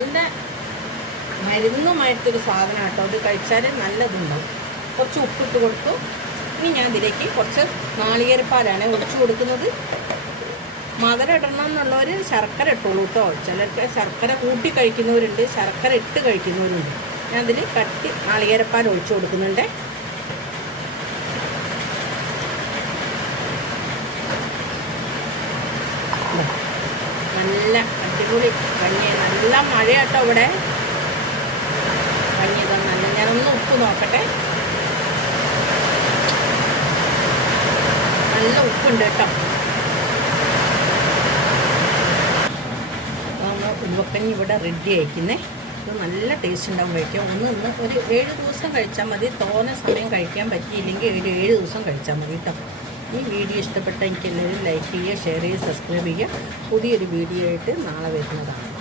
ഇതിൻ്റെ മരുന്നുമായിട്ടൊരു സാധനം കേട്ടോ. അത് കഴിച്ചാൽ നല്ലതുണ്ടാവും. കുറച്ച് ഉപ്പിട്ട് കൊടുത്തു. ഇനി ഞാൻ ഇതിലേക്ക് കുറച്ച് നാളികേരപ്പാലാണ് ഒഴിച്ചു കൊടുക്കുന്നത്. മധുരം ഇടണം എന്നുള്ളവർ ശർക്കര ഇട്ടോളൂ കേട്ടോ. ചിലർക്ക് ശർക്കര കൂട്ടി കഴിക്കുന്നവരുണ്ട്, ശർക്കര ഇട്ട് കഴിക്കുന്നവരുണ്ട്. ഞാൻ അതിൽ കട്ടി നാളികേരപ്പാൽ ഒഴിച്ചു കൊടുക്കുന്നുണ്ട്. നല്ല അടിപൊളി കഞ്ഞി. നല്ല മഴയാട്ടോ ഇവിടെ. കഞ്ഞി ഇതാ നല്ല. ഞാനൊന്ന് ഉപ്പ് നോക്കട്ടെ. നല്ല ഉപ്പുണ്ട് കേട്ടോ. ഉലുവക്കഞ്ഞി ഇവിടെ റെഡി ആയിരിക്കുന്നേ. ഇത് നല്ല ടേസ്റ്റ് ഉണ്ടാവും കഴിക്കാം. ഒന്ന് ഒരു 7 ദിവസം കഴിച്ചാൽ മതി. തോനെ സമയം കഴിക്കാൻ പറ്റിയില്ലെങ്കിൽ 7 ദിവസം കഴിച്ചാൽ മതി കേട്ടോ. ഈ വീഡിയോ ഇഷ്ടപ്പെട്ട എനിക്ക് എല്ലാവരും ലൈക്ക് ചെയ്യുക, ഷെയർ ചെയ്യുക, സബ്സ്ക്രൈബ് ചെയ്യുക. പുതിയൊരു വീഡിയോ ആയിട്ട് നാളെ വരുന്നതാണ്.